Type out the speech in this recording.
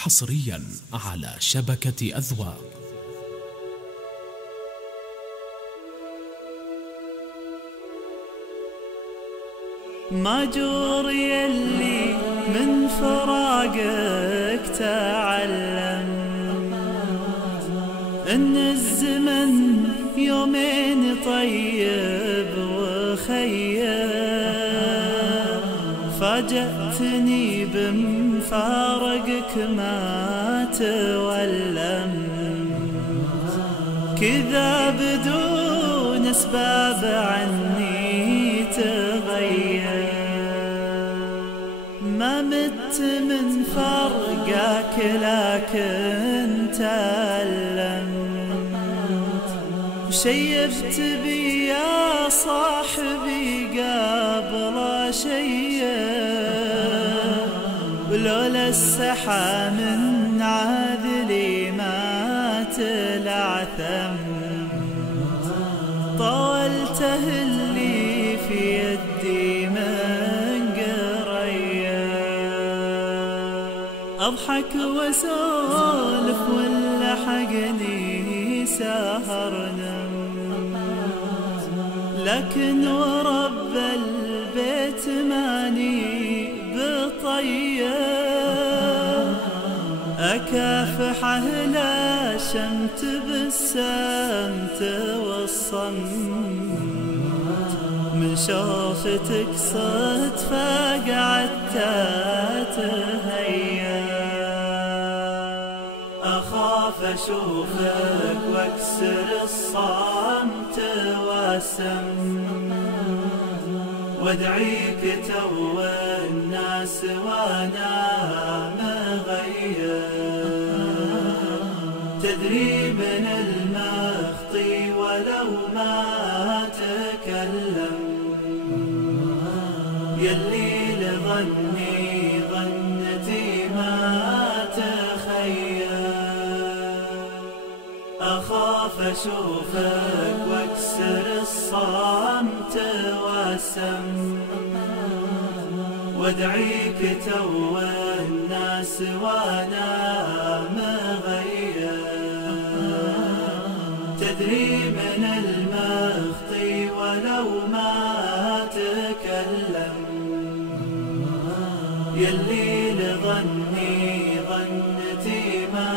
حصريا على شبكة أذواق. ماجور يلي من فراقك تعلم ان الزمن يومين طيب وخير، فاجأتني بمفارقك ما تولم، كذا بدون اسباب عني تغير. ما مت من فرقك لكن تألمت، وشيبت بي يا صاحبي قبل شيء، ولولا السحى من عذلي ما تلعثم، طولته اللي في يدي من قرية. أضحك واسولف ولحقني سهرنا، لكن ورب البيت ماني بطيه، أكافحه لا شمت بالسمت والصمت، من شوفتك صدفة قعدت أتهيأ. أخاف أشوفك وأكسر الصمت وأسم، وادعيك تو الناس وأنا مغير، تدري من المخطي ولو ما تكلم، يلي لظني ظنتي ما تخير. أخاف أشوفك وأكسر الصمت وأسم، وادعيك تو الناس وأنا مغير، تدري من المخطي ولو ما تكلم، يلي لظني ظنتي ما